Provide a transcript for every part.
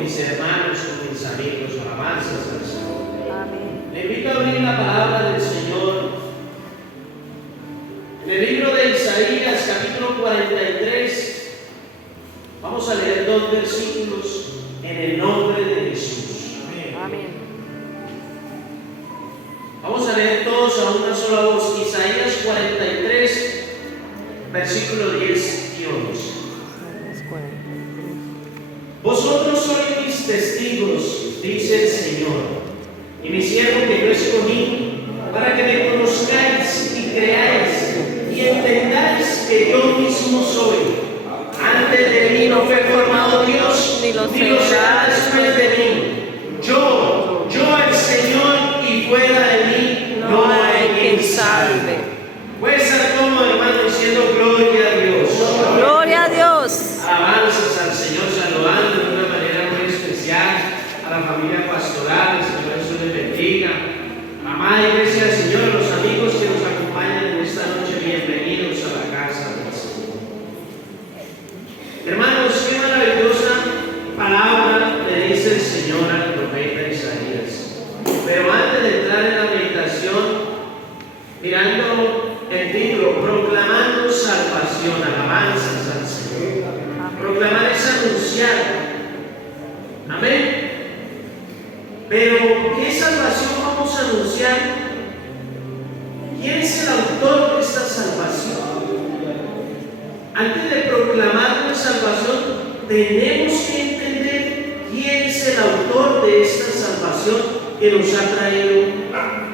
con mis hermanos, con mis amigos. Alabanzas al Señor. Amén. Le invito a abrir la palabra del Señor en el libro de Isaías, capítulo 43. Vamos a leer 2 versículos en el nombre de Jesús. Amén. Vamos a leer todos a una sola voz. Isaías 43, versículos 10 y 11. Vosotros sois mis testigos, dice el Señor, y mi siervo que yo escogí, para que me conozcáis y creáis y entendáis que yo mismo soy. Antes de mí no fue formado Dios, ni lo será después de mí. Yo el Señor, y fuera de mí no hay quien salve. Puedes estar como hermano diciendo gloria a Dios. Gloria a Dios. Alabanzas al Señor, saludando de una manera muy especial a la familia pastoral. El Señor Jesús les bendiga. Amada iglesia del Señor, los amigos que nos acompañan en esta noche, bienvenidos a la casa del Señor. Hermanos, qué maravillosa palabra le dice el Señor al profeta Isaías. Pero antes de entrar en la meditación, mirando el título, proclamando salvación, alabanzas al Señor. Proclamar es anunciar. Amén. Pero, ¿qué salvación vamos a anunciar? ¿Quién es el autor de esta salvación? Antes de proclamar la salvación, tenemos que entender quién es el autor de esta salvación que nos ha traído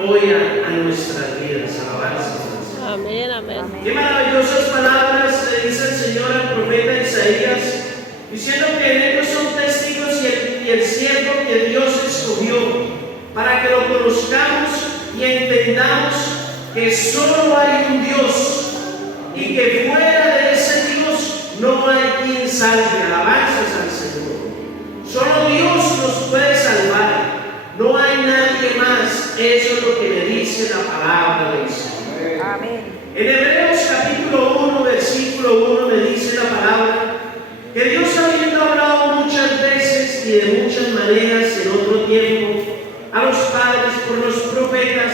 hoy a nuestras vidas. Alabanzas. Amén, amén. Qué maravillosas palabras le dice el Señor al profeta Isaías, diciendo que en ellos son testigos y el siervo que Dios escogió, para que lo conozcamos y entendamos que solo hay un Dios y que fuera de ese Dios no hay quien salve. Alabanzas al Señor. Solo Dios nos puede salvar, no hay nadie más. Eso es lo que le dice la palabra del Señor. Amén. En Hebreos capítulo 1, versículo 1 me dice la palabra que Dios, habiendo hablado muchas veces y de muchas maneras en otro tiempo a los padres por los profetas,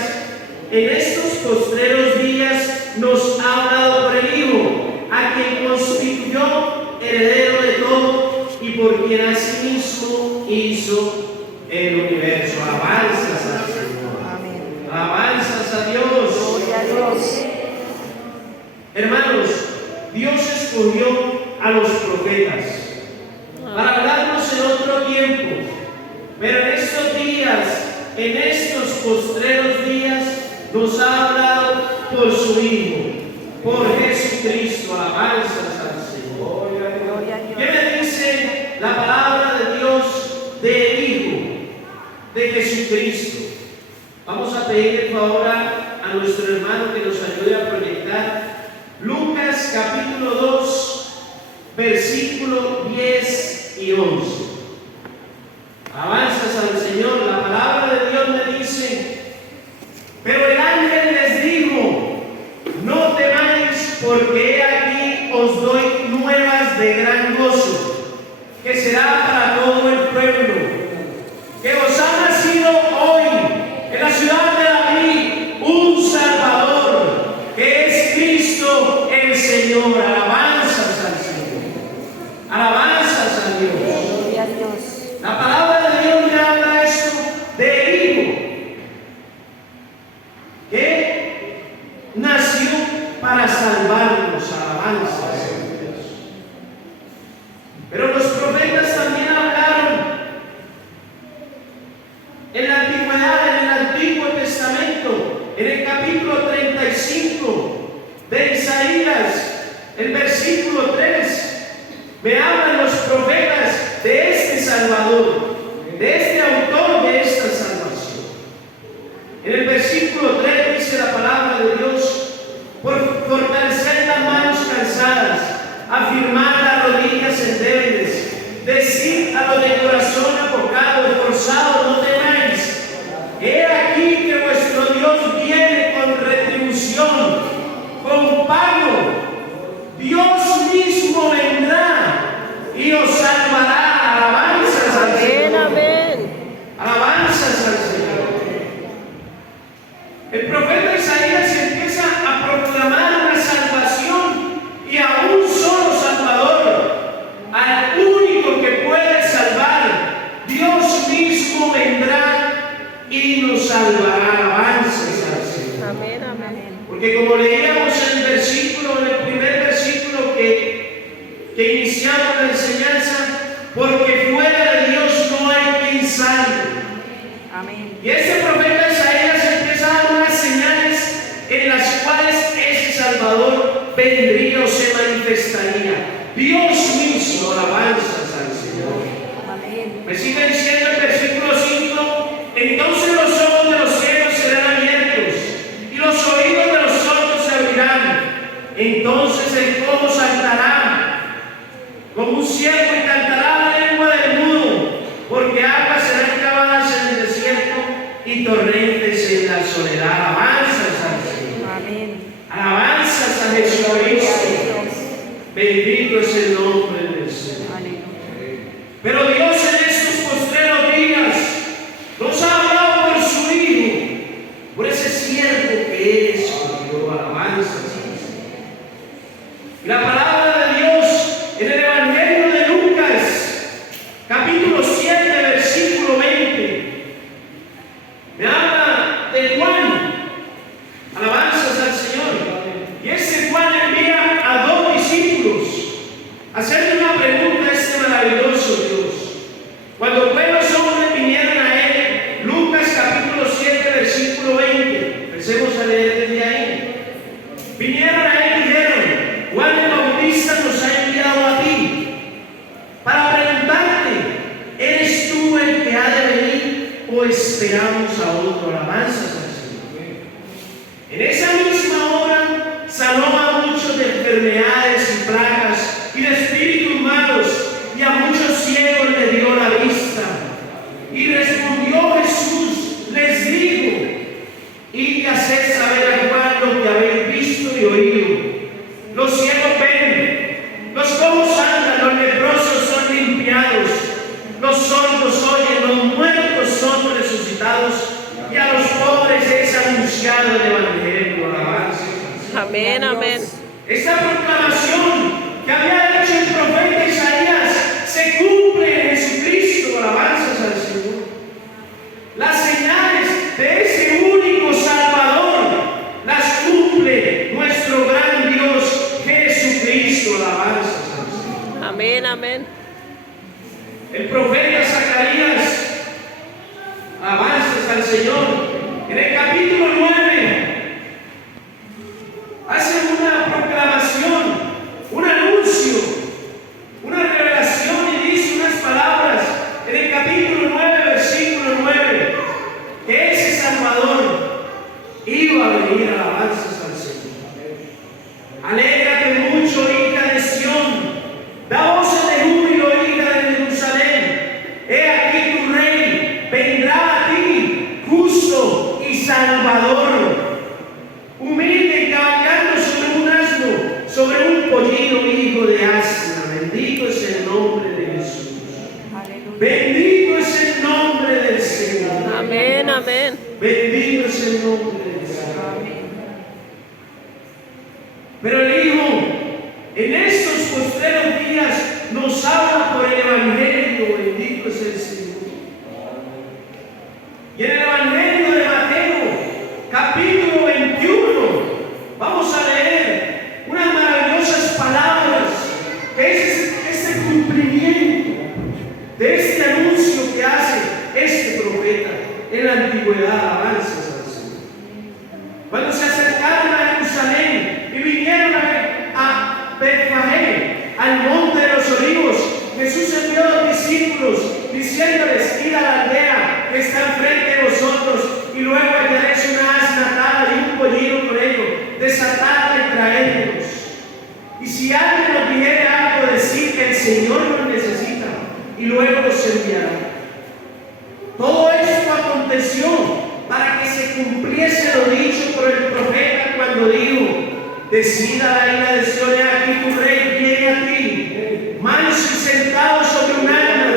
en estos postreros días nos ha hablado por el Hijo, a quien constituyó heredero de todo y por quien asimismo hizo el universo. Alabanzas al Señor. Amén. Alabanzas a Dios. Gloria a Dios. Hermanos, Dios escogió a los profetas para hablarnos en otro tiempo, pero en estos días, en estos postreros días, nos ha hablado por su Hijo, por Jesucristo. Alabanzas al Señor. Gloria a Dios. ¿Qué me dice la palabra de Dios del Hijo, de Jesucristo? Vamos a pedir por favor a nuestro hermano que nos ayude a proyectar Lucas capítulo 2, versículo 10 y 11. Alabanzas al Señor. La palabra de Dios me dice: pero el ángel les dijo, no temáis, porque he aquí os doy nuevas de gran gozo, que será para todo el pueblo, que os ha nacido hoy en la ciudad de David un Salvador, que es Cristo el Señor. Alabanzas al Señor. Alabanzas a Dios. Porque como leíamos en el primer versículo que iniciamos la enseñanza, porque fuera de Dios no hay quien salve. Amén. Y este profeta Isaías empieza a dar unas señales en las cuales ese Salvador vendría o se manifestaría. Dios mismo, alabanzas al Señor. Amén. Me sigue diciendo el versículo 5, entonces los ojos de los ciegos serán abiertos y los oídos de los sordos se abrirán. Entonces el cojo saltará como un ciervo y cantará la lengua del mudo, porque aguas serán cavadas en el desierto y torrentes en la soledad. Alabanzas al Señor. Amén. Alabanzas a Jesucristo. Bendito es el nombre del Señor. Pero Dios en estos postreros días nos ha hablado por su Hijo, por ese siervo que Él escogió. Alabanzas al Señor. Y la palabra de Dios en el Evangelio de Lucas, capítulo 7, versículo 20, me habla de Juan. Alabanzas al Señor. Y ese Juan envía a 2 discípulos a hacerle una pregunta a este maravilloso Dios. Cuando pues los hombres vinieron a él, Lucas capítulo 7, versículo 20, empecemos a leer desde ahí. Vinieron a él y dijeron: Juan el Bautista nos ha enviado a ti para preguntarte, ¿eres tú el que ha de venir o esperamos a otro? Alabanzas al Señor. En esa misma hora sanó a muchos de enfermedades y plagas y de espíritus malos, y a muchos ciegos le dio la vista. Y respondió Jesús, les digo, id y haced saber a Juan lo que habéis visto y oído. Los ciegos ven, los cojos andan, los leprosos son limpiados, los sordos oyen, los muertos son resucitados, y a los pobres es anunciado el Evangelio. Alabanza. Amén, amén. Esta proclamación que había hecho el profeta Isaías se cumple en Jesucristo. Alabanzas al Señor. Las señales de ese único Salvador las cumple nuestro gran Dios Jesucristo. Alabanzas al Señor. Amén, amén. El profeta Zacarías, alabanzas al Señor, en el capítulo 9 hace una proclamación, un anuncio, una revelación, y dice unas palabras en el capítulo 9, versículo 9, que ese Salvador iba a venir. Alabanzas al Señor. Alégrate mucho, hija de Sión, da voces de júbilo, hija de Jerusalén. He aquí tu rey vendrá a ti, justo y salvador, humilde y cabalgando sobre un asno, sobre un pollino, hijo de asna. Bendito es el nombre de Jesús. Aleluya. Bendito es el nombre del Señor. Amén, amén. Bendito es el nombre del Señor. Amén. Pero el Hijo en estos postreros días nos habla por el Evangelio. Bendito es el Señor. Y en el Evangelio de Mateo, capítulo 21, vamos a leer unas maravillosas palabras, que es este cumplimiento de este anuncio que hace este profeta en la antigüedad. Alabanzas al Señor. Cuando se acercaron a Jerusalén y vinieron a Betfagé, al monte de los olivos, Jesús envió a los discípulos diciéndoles: id a la aldea que está enfrente de vosotros, y luego hallaréis una asna atada y un pollino con ello, desatadla y traédlos. Y si alguien nos dijere algo, decid que el Señor nos necesita, y luego los enviará. Todo esto aconteció para que se cumpliese lo dicho por el profeta cuando dijo: decida la hija de Sión, he aquí tu rey viene a ti, manso y sentado sobre un asno,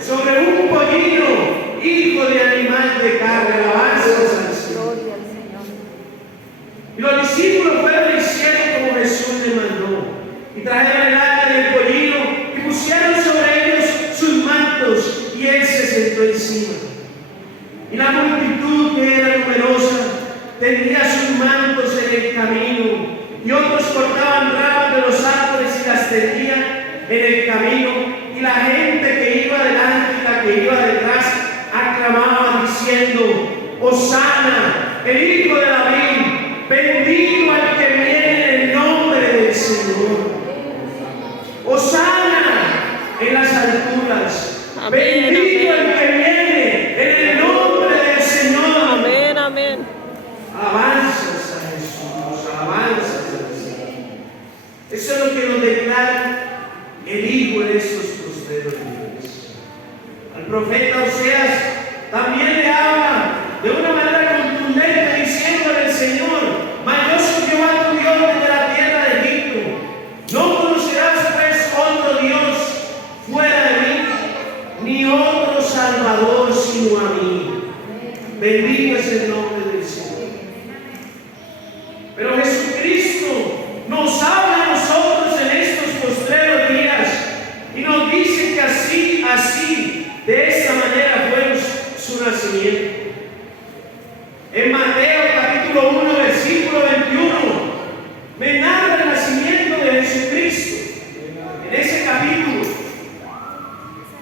sobre un pollino, hijo de animal de carga. Alabanzas al Señor. Gloria al Señor. Y los discípulos fueron y hicieron como Jesús les mandó, y trajeron el asna y el pollino y pusieron sobre ellos sus mantos, y él se sentó encima. Y la multitud, que era numerosa, tendía sus mantos en el camino y otros cortaban ramas de los árboles y las tendían en el camino, y la gente que iba delante y la que iba detrás aclamaban diciendo: Hosana, el Hijo de David, bendito el que viene en el nombre del Señor. Hosana en las alturas. Amén, Bendito amén. el que viene en el nombre del Señor. Amén, amén. Alabanzas a Jesús, alabanzas al Señor. Eso es lo que nos declara el Hijo en estos postreros días. Al profeta Oseas también le habla de una manera contundente diciéndole el Señor: Mas yo soy Jehová tu Dios desde la tierra de Egipto. No conocerás pues otro Dios fuera de mí, ni otro Salvador sino a mí. Bendito es el nombre del Señor. Pero Jesucristo nos habla a nosotros en estos postreros días y nos dice que así, de esta manera fue su nacimiento. En Mateo capítulo 1, versículo 21, me narra el nacimiento de Jesucristo. En ese capítulo.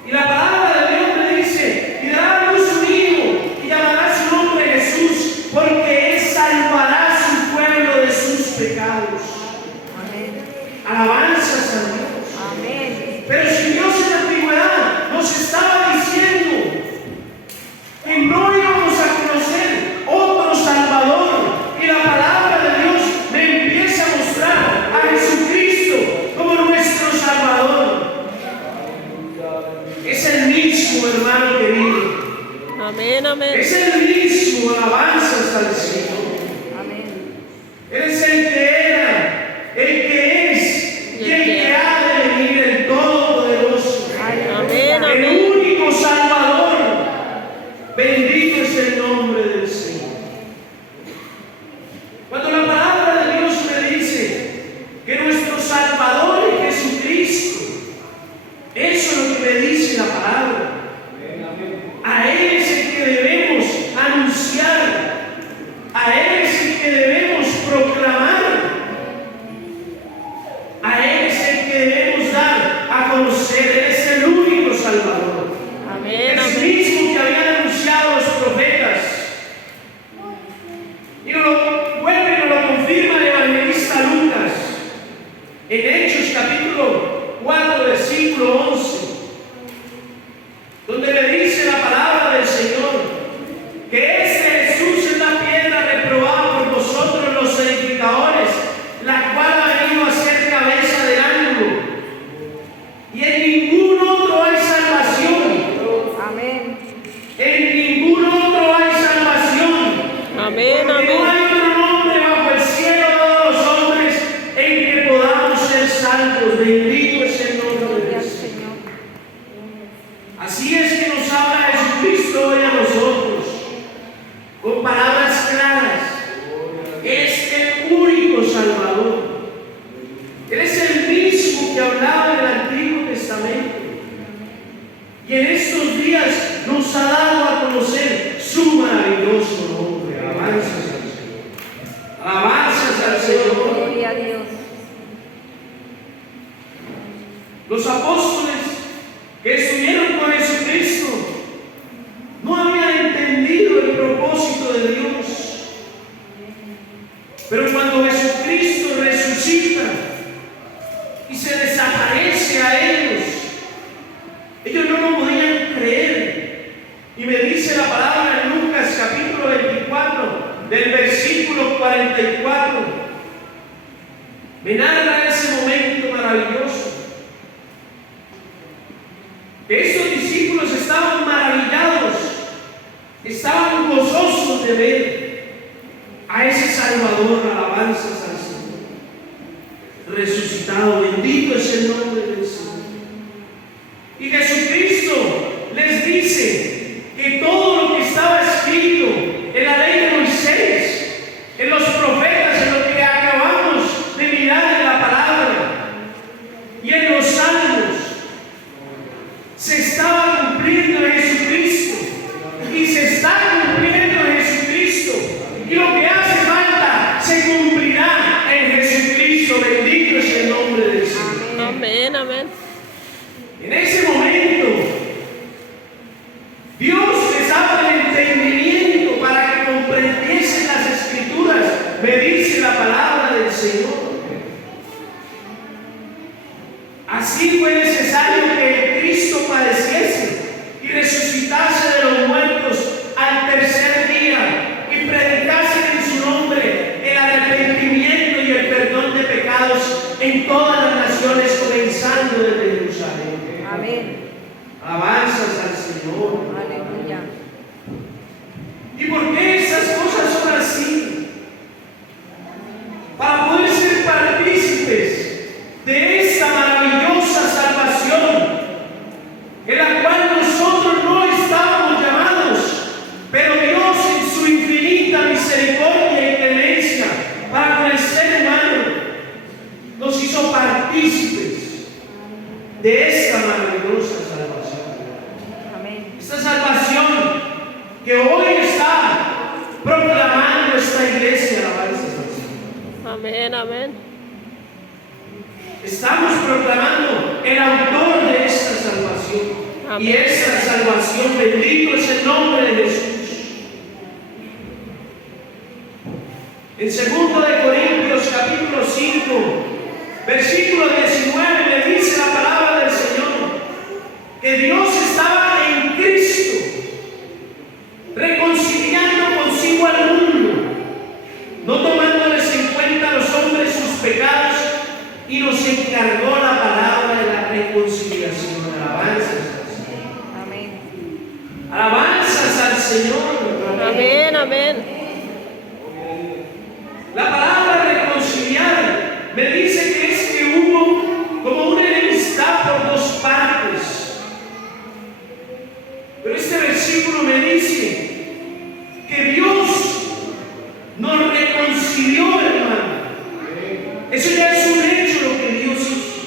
Y la palabra de Dios me dice: y dará a luz un hijo, y llamará su nombre Jesús, porque él salvará a su pueblo de sus pecados. Alabanzas a Dios. Amén. Pero si Dios en la antigüedad nos estaba diciendo que no íbamos a conocer otro Salvador, y la palabra de Dios me empieza a mostrar a Jesucristo como nuestro Salvador. Es el mismo, hermano querido. Amén, amén. Es el mismo, alabanzas al Señor. Amén. Él es el que era, el que es y el que ha de venir, el Todopoderoso. Amén, El amén. único Salvador. Bendito es el nombre del Señor. Cuando la palabra de Dios me dice que nuestro Salvador es Jesucristo, eso es lo que me dice la palabra. A Él es el que debemos anunciar, a Él es el que debemos proclamar, a Él es el que debemos dar a conocer. Él es el único Salvador. Amén, El amén. mismo que habían anunciado los profetas. Y nos lo vuelve y nos lo confirma el evangelista Lucas en Hechos capítulo 4, versículo 11, donde le dice la palabra del Señor que este Jesús es la piedra reprobada por vosotros los edificadores, la cual ha venido a ser cabeza del ángulo, y en ningún otro hay salvación. Amén. En ningún otro hay salvación. Amén, Porque no amén. hay otro nombre bajo el cielo de todos los hombres en que podamos ser salvos. Bendito es el nombre de Dios. Así es que nos habla Jesucristo hoy a nosotros, con palabras claras. Es el único Salvador. Él es el mismo que hablaba en el Antiguo Testamento. Y en estos días nos ha dado a conocer su maravilloso nombre. Alabanzas al Señor. Alabanzas al Señor. Gloria a Dios. Los apóstoles que estuvieron con Jesucristo no habían entendido el propósito de Dios. Pero cuando Jesucristo resucita y se desaparece a ellos no lo podían creer. Y me dice la palabra en Lucas capítulo 24, del versículo 44. Me narra ese momento maravilloso. Que estos discípulos estaban maravillados, estaban gozosos de ver a ese Salvador. Alabanzas al Señor resucitado. Bendito es el nombre del Señor. Y Jesucristo les dice que todo lo que estaba escrito en la ley de Moisés, en los profetas, en lo que acabamos de mirar en la palabra y en los salmos, se estaba cumpliendo en Jesucristo. Y se está cumpliendo en Jesucristo. Y lo que hace falta se cumplirá en Jesucristo. Amén, amén. Estamos proclamando el autor de esta salvación. Amén. Y esta salvación, bendito es el nombre de Jesús. En 2 de Corintios capítulo 5, versículo 19, me dice la palabra del Señor que Dios estaba en Cristo reconciliando consigo al mundo, no tomándoles en cuenta a los hombres sus pecados, y nos encargó la palabra de la reconciliación. Alabanzas al Señor. Amén. Alabanzas al Señor. Amén, amén. La palabra reconciliar me dice que es que hubo como una enemistad por dos partes. Pero este versículo me dice que Dios nos reconcilió, hermano. Eso ya es un hecho lo que Dios hizo.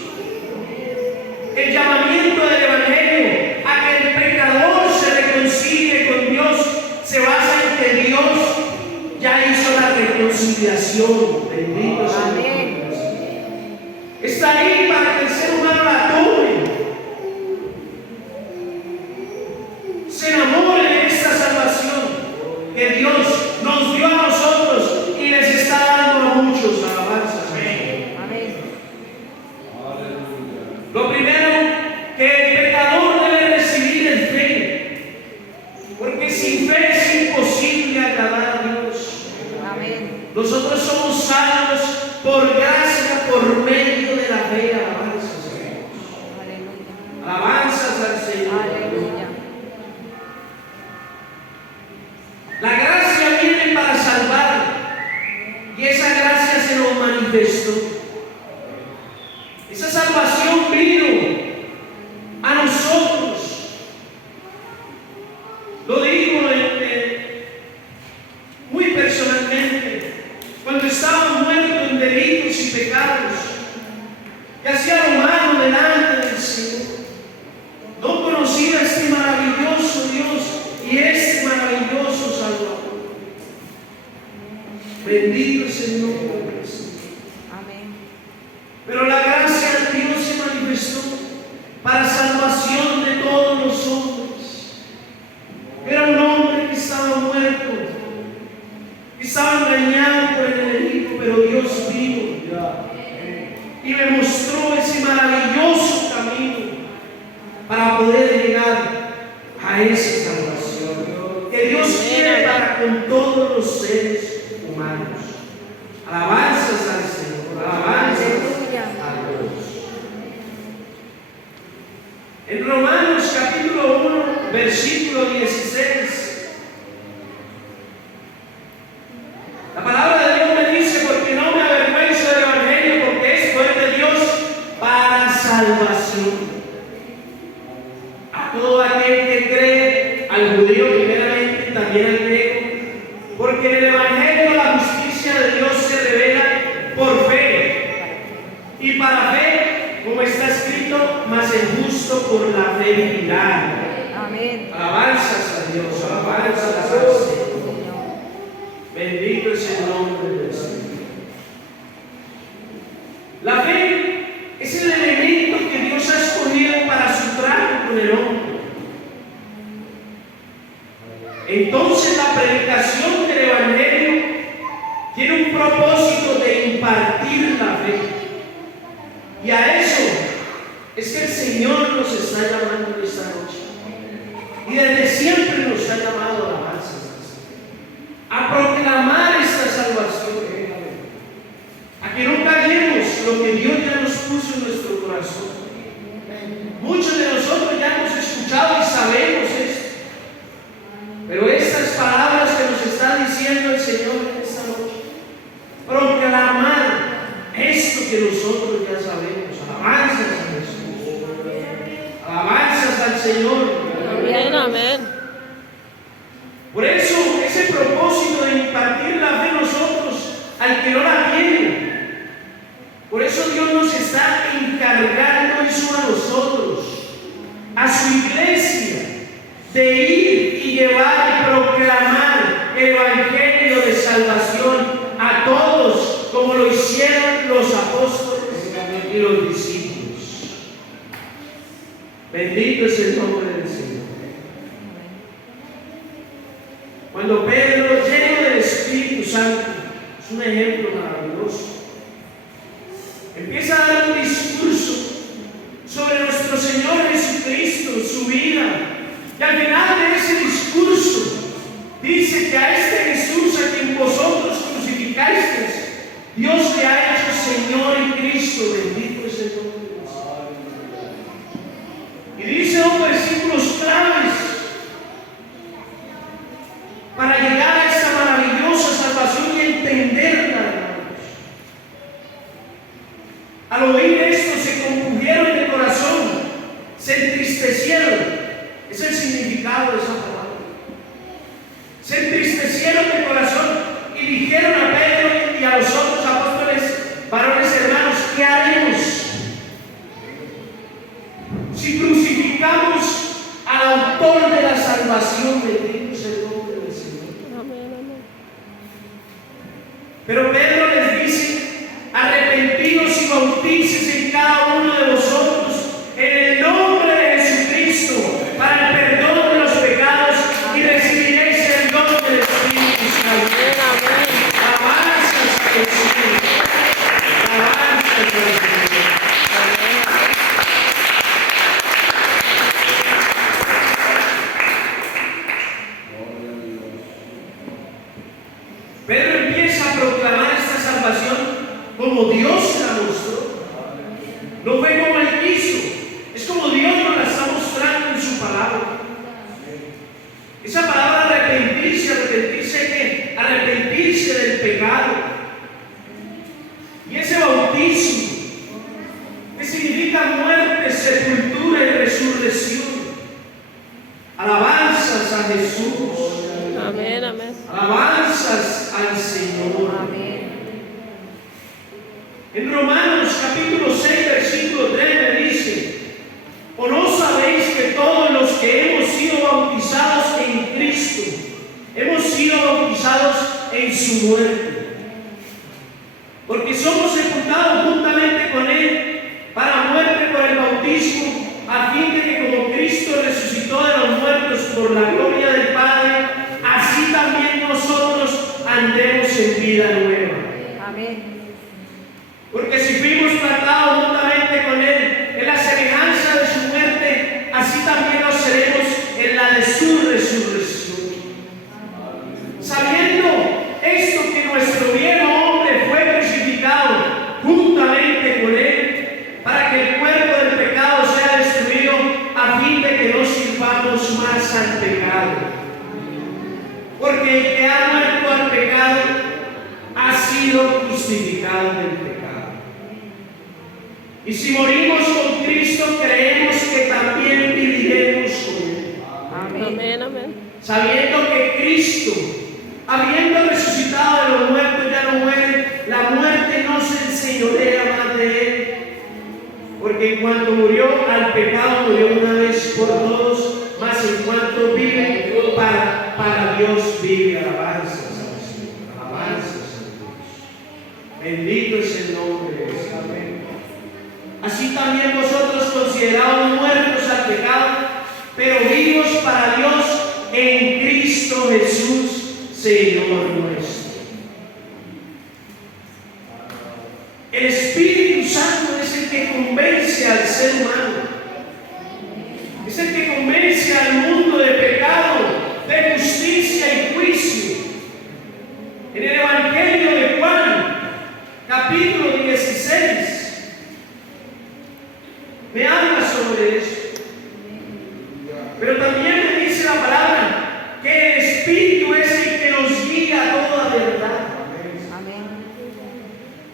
El llamamiento del Evangelio a que el pecador se reconcilie con Dios se basa en que Dios ya hizo la reconciliación. Bendito sea Amén. Dios. Está ahí para que el ser humano la tome, se enamore de esta salvación que Dios nos dio a nosotros y les está dando a muchos. Alabanzas. Amén. Lo primero que el pecador debe recibir es fe, porque sin fe es imposible agradar a Dios. Amén. Nosotros somos salvos por gracia, por medio de la fe. Alabanzas a Dios. Aleluya. Alabanzas al Señor. Aleluya. La gracia viene para salvar, y esa gracia se nos manifestó. Esa salvación vino a nosotros. Lo digo muy personalmente. Cuando estaba muerto en delitos y pecados, que hacía lo malo delante del Señor, no conocía a este maravilloso Dios y este maravilloso Salvador. Bendito es el nombre de Jesús. Amén. Pero la gracia de Dios se manifestó para salvación de todos los hombres. Era un hombre que estaba muerto, que estaba engañado por el enemigo, pero Dios vino y me mostró ese maravilloso camino para poder llegar a esa salvación que Dios quiere para con todos los seres humanos. Alabanzas al Señor, alabanzas a Dios. En Romanos capítulo 1, versículo 16, la palabra de Dios me dice: porque no me avergüenzo del Evangelio, porque es poder de Dios para salvación a todo aquel que cree, al judío primeramente, también al griego, porque en el Evangelio la justicia de Dios se revela por fe, y para fe, como está escrito, mas el justo por la fe vivirá. Amén. Alabanzas a Dios, alabanzas al Señor. Bendito es el nombre del Señor. La fe es el elemento que Dios ha escogido para su trato con el hombre. Entonces la predicación del Evangelio tiene un propósito de impartir la fe. Y a eso es que el Señor nos está llamando esta noche. Y desde siempre nos ha llamado a alabanzas, a proclamar esta salvación, a que no callemos lo que Dios ya nos puso en nuestro corazón. Muchos de nosotros ya hemos escuchado y sabemos esto, pero estas palabras que nos está diciendo el Señor en esta noche, proclamar esto que nosotros ya sabemos. Alabanzas a Jesús, alabanzas al Señor. Amén, amén. Por eso ese propósito de impartir la fe en nosotros al que no la tiene. Por eso Dios nos está encargando eso a nosotros, a su iglesia, de ir y llevar y proclamar el Evangelio de salvación a todos, como lo hicimos apóstoles y los discípulos. Bendito es el nombre del Señor. Cuando Pedro, lleno del Espíritu Santo, es un ejemplo maravilloso, empieza a dar un discurso sobre nuestro Señor Jesucristo, su vida, y al final de ese discurso dice que a este Jesús a quien vosotros crucificasteis, Dios le ha hecho Señor y Cristo. Bendito es el nombre de Dios. Y dice dos versículos claves para llegar a esa maravillosa salvación y entenderla, hermanos. Al oír esto se compungieron de corazón, se entristecieron. Es el significado de esa palabra. Se entristecieron de corazón y dijeron a Pedro y a los otros apóstoles, varones hermanos, ¿qué haremos? Si crucificamos al autor de la salvación, bendito es el nombre del Señor. Amén, amén. Pero Pedro les dice, arrepentidos y bautícense en cada uno de vosotros en el nombre de Jesucristo para el perdón de los pecados y recibiréis el don del Espíritu Santo. Alabanzas a Jesús. Alabanzas a Jesús. Pedro empieza a proclamar esta salvación como Dios se la mostró. No fue como él quiso, es como Dios nos la está mostrando en su palabra. Esa palabra arrepentirse, ¿qué? Arrepentirse del pecado. Y ese bautismo, que significa muerte, sepultura y resurrección. Alabanzas a Jesús. Amén, amén. Alabanzas al Señor. Amén. En Romanos capítulo 6, versículo 3 me dice, ¿o no sabéis que todos los que hemos sido bautizados en Cristo, hemos sido bautizados en su muerte? Porque somos sepultados juntamente con Él para muerte por el bautismo, a fin de que como Cristo resucitó de los muertos por la gloria del Padre, así también nosotros andemos en vida nueva. Amén. Porque si fuimos plantados juntamente con Él en la semejanza de su muerte, así también lo seremos en la de su resurrección. Sabiendo esto, que nuestro viejo hombre fue crucificado juntamente con Él, para que el cuerpo del pecado sea destruido, a fin de que no sirvamos más al pecado. Porque el que ha muerto al pecado ha sido crucificado del pecado. Y si morimos con Cristo, creemos que también viviremos con Él. Amén, amén. Sabiendo que Cristo, habiendo resucitado de los muertos, ya no muere, la muerte no se enseñorea más de Él. Porque en cuanto murió al pecado, murió una vez por todos, mas en cuanto vive, para Dios vive. Alabanzas al Señor. Alabanzas a Dios. Bendito es el nombre de Dios. Amén. Así también vosotros, considerados muertos al pecado, pero vivos para Dios en Cristo Jesús, Señor nuestro. El Espíritu Santo es el que convence al ser humano, es el que convence al mundo de pecado, de justicia y juicio. En el Evangelio de Juan, capítulo 16, me habla sobre eso. Pero también me dice la palabra que el Espíritu es el que nos guía a toda verdad. Amén.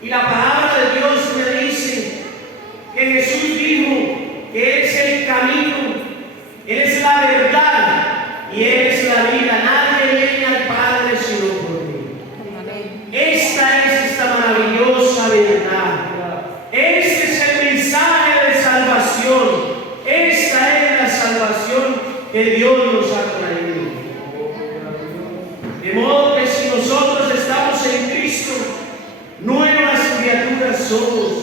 Y la palabra de Dios me dice que Jesús dijo que Él es el camino, Él es la verdad y Él es la vida. Nadie viene al Padre sino por mí. Amén. Esta es esta maravillosa verdad. Este es el mensaje de salvación. Esta es la salvación que Dios nos ha traído. De modo que si nosotros estamos en Cristo, nuevas criaturas somos.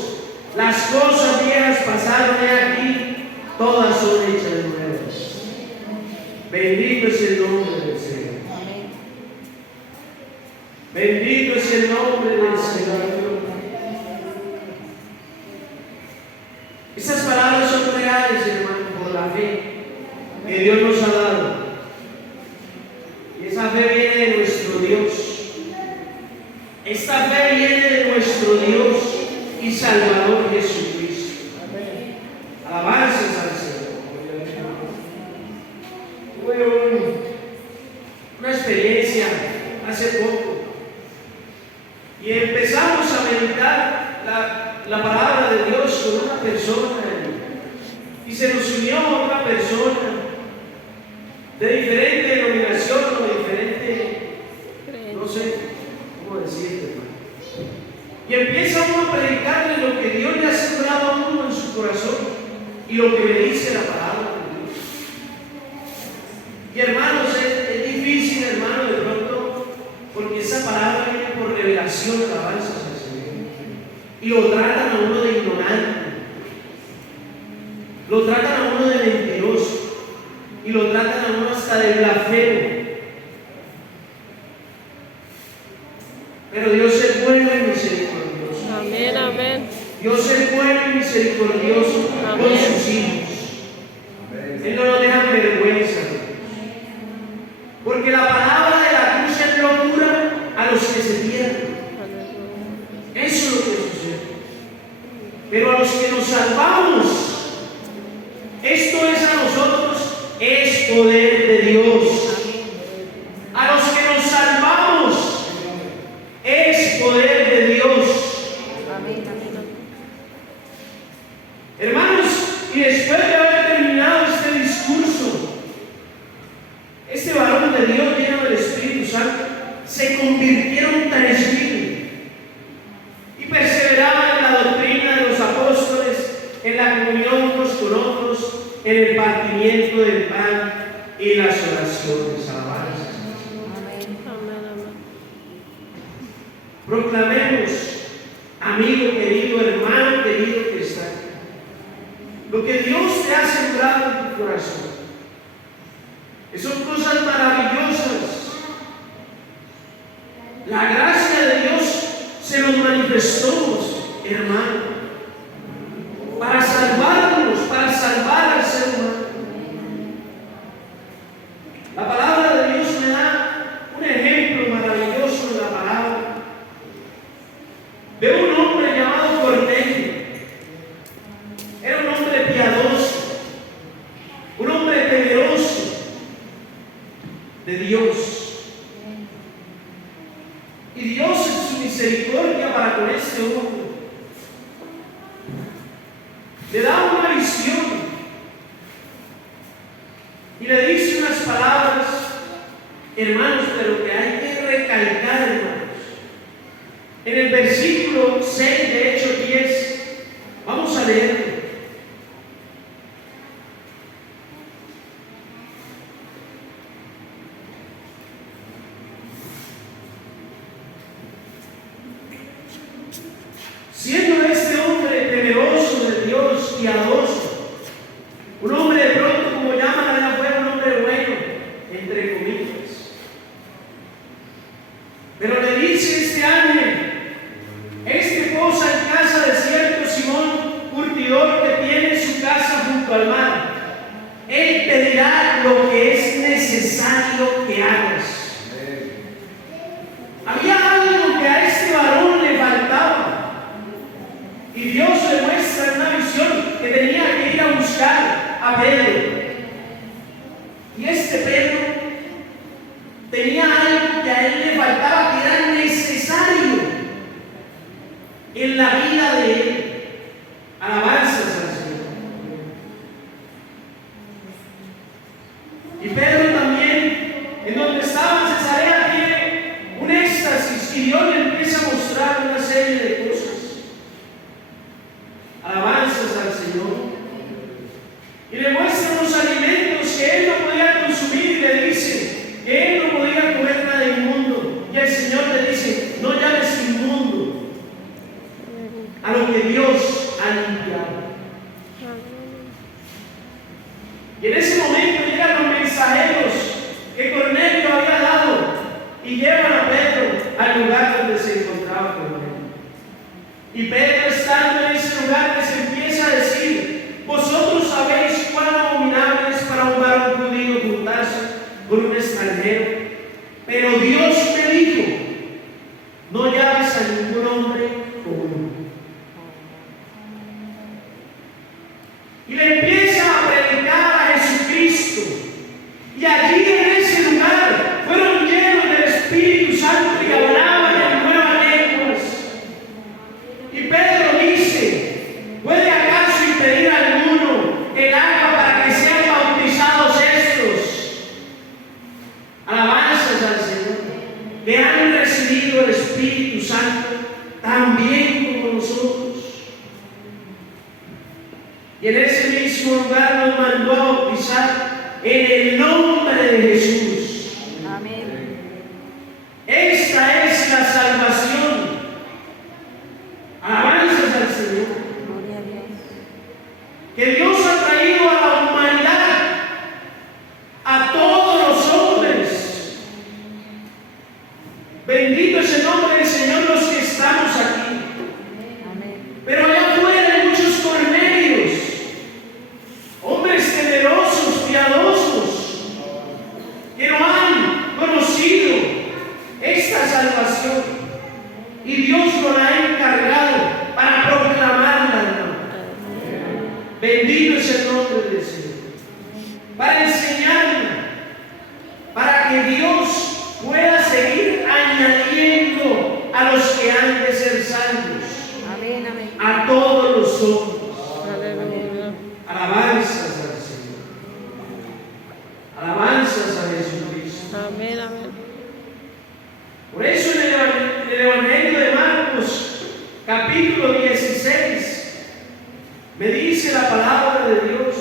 Las cosas viejas pasaron de aquí, todas son hechas nuevas. Bendito es el nombre del Señor. Amén. Bendito es el nombre del Señor. Estas palabras son reales, hermano, por la fe que Dios nos ha dado. Y esa fe viene de nuestro Dios. Esta fe viene de nuestro Dios y Salvador Jesucristo. Alabanzas al Señor. Tuve una experiencia hace poco y empezamos a meditar la palabra de Dios con una persona y se nos unió otra persona de diferente denominación o de diferente, no sé cómo decirlo, hermano. Y empieza uno a predicarle lo que Dios le ha sembrado a uno en su corazón y lo que le dice la palabra de Dios. Y hermanos, es difícil, hermano, de pronto, porque esa palabra viene por revelación, alabanzas al Señor. Y lo tratan a uno de ignorante, lo tratan a uno de mentiroso, y lo tratan a uno hasta de blasfemo. Pero Dios es bueno y misericordioso. Amén, amén. Dios es bueno y misericordioso Amén. con sus hijos. Él no nos deja vergüenza. Porque la palabra de la cruz es locura a los que se pierden. Eso es lo que sucede. Pero a los que nos salvamos, esto es a nosotros, es poder de Dios. A los que nos salvamos, es poder de Dios. Amén, amén. Hermanos, y después de haber terminado este discurso, este varón de Dios lleno del Espíritu Santo se convirtieron 3,000 y perseveraban en la doctrina de los apóstoles, en la comunión unos con otros, en el partimiento del pan y las oraciones. Alabanzas. Amén, amén. Proclamemos, amigo querido, hermano querido que está aquí, lo que Dios te ha sembrado en tu corazón. Son cosas maravillosas. La gracia de Dios se nos manifestó, hermano, para salvarnos, para salvar al ser humano. La palabra de Dios me da un ejemplo maravilloso de la palabra de un hombre llamado Cornelio. Era un hombre piadoso, un hombre temeroso de Dios. Y Dios en su misericordia para con este hombre le da una visión y le dice unas palabras, hermanos, pero que hay que recalcar, hermanos. En el versículo 6 de Hechos 10, vamos a leerlo. Siendo este hombre temeroso de Dios, piadoso, un hombre de pronto, como llaman allá afuera, un hombre bueno, entre comillas. Pero le dice este ángel, este posa en casa de cierto Simón, curtidor, que tiene su casa junto al mar. Él te dirá lo que es necesario que hagas. Había algo que a este varón le faltaba. Y Dios le muestra una visión que tenía que ir a buscar a Pedro. Y este Pedro tenía algo que a él le faltaba, que era necesario en la vida de él. Alabanzas al Señor. Y Pedro también, en donde estaba en Cesarea, tiene un éxtasis y Dios le empieza a mostrar una serie de cosas. Alabanzas al Señor. Y le muestra unos alimentos que él no podía consumir y le dice que él no podía comer nada inmundo. Y el Señor le dice, no llames inmundo Y Pedro, estando en ese lugar, les empieza a decir: vosotros sabéis cuán abominable es para un varón judío juntarse con un extranjero, pero Dios me dijo: no llames a ningún hombre común. Y le empieza a predicar a Jesucristo. Y allí en ese lugar fueron llenos del Espíritu Santo y hablaban en nuevas lenguas. Y Pedro dice: ¿puede acaso impedir a alguno el agua para que sean bautizados estos? Alabanzas al Señor, que han recibido el Espíritu Santo también como nosotros. Y en ese mismo lugar nos mandó a bautizar en el nombre de Jesús. Amén. Esta es la salvación. Alabanzas al Señor. Gloria a Dios. Que Dios ha traído a la humanidad, a todos los hombres. Bendito es el nombre del Señor, los que estamos aquí. Amén. Pero allá afuera hay muchos Cornelios, hombres temerosos, piadosos, que no han conocido esta salvación, y Dios nos la ha encargado para proclamarla, hermano. Bendito es el nombre del Señor. Para enseñarla, para que Dios pueda seguir añadiendo a los que han de ser salvos, Amén. Amén. a todos los hombres. Aleluya. Alabanzas al Señor. Alabanzas a Jesucristo. Amén. Amén. Por eso en el Evangelio de Marcos, capítulo 16, me dice la palabra de Dios: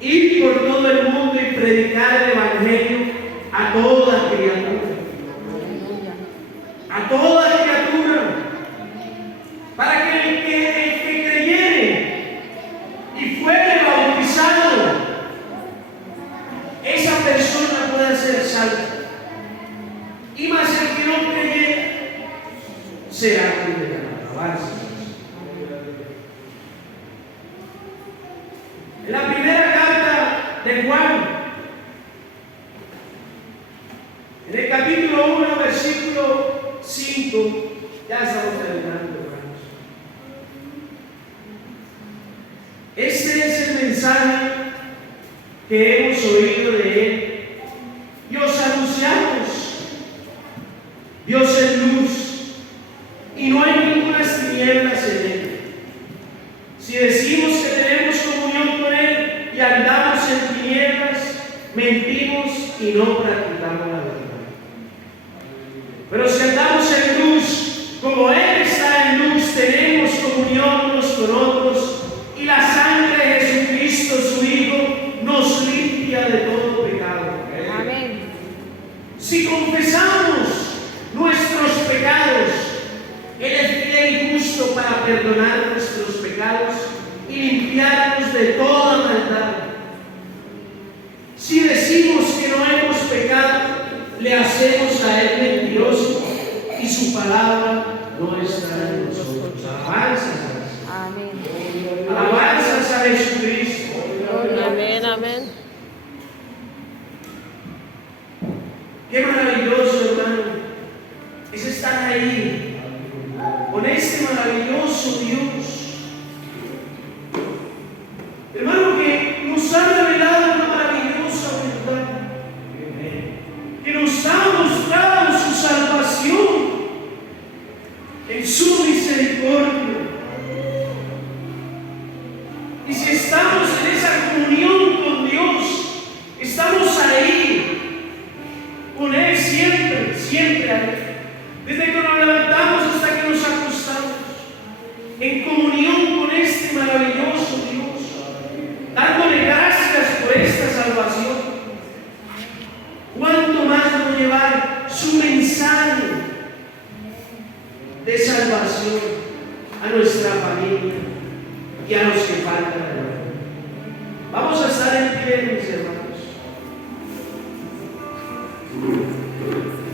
ir por todo el mundo y predicar el Evangelio a toda criatura. Aleluya. A toda criatura. Para que el que creyere y fuere bautizado, esa persona pueda ser salva. Y más el que no creyere será condenado. Alabanzas. En la primera carta de Juan, en el capítulo 1, versículo 5, ya estamos terminando, hermanos. Este es el mensaje que hemos oído de Él y os anunciamos: Dios es luz y no hay ninguna tinieblas en Él. Si decimos que tenemos comunión con Él y andamos en tinieblas, mentimos y no practicamos la verdad. Pero si andamos en luz, como Él está en luz, tenemos comunión unos con otros, y la sangre de Jesucristo, su Hijo, nos limpia de todo pecado. Amén. Si confesamos nuestros pecados, Él es fiel y justo para perdonar nuestros pecados y limpiarnos de toda maldad. Si decimos que no hemos pecado, le hacemos a Él mentiroso y su palabra no está en nosotros. Alabanzas. Amén. Alabanzas a Jesucristo. Amén. Amén. Qué maravilloso, hermano, es estar ahí con este maravilloso Dios. Hermano, que nos ha revelado una maravillosa verdad, que nos ha mostrado su salvación en su misericordia. Y si estamos en esa comunión con Dios, estamos ahí con Él siempre, siempre ahí. Desde que nos levantamos hasta que nos acostamos, en comunión con este maravilloso Dios, dándole gracias por esta salvación. ¿Cuánto más no llevar su mensaje de salvación a nuestra familia y a los que faltan?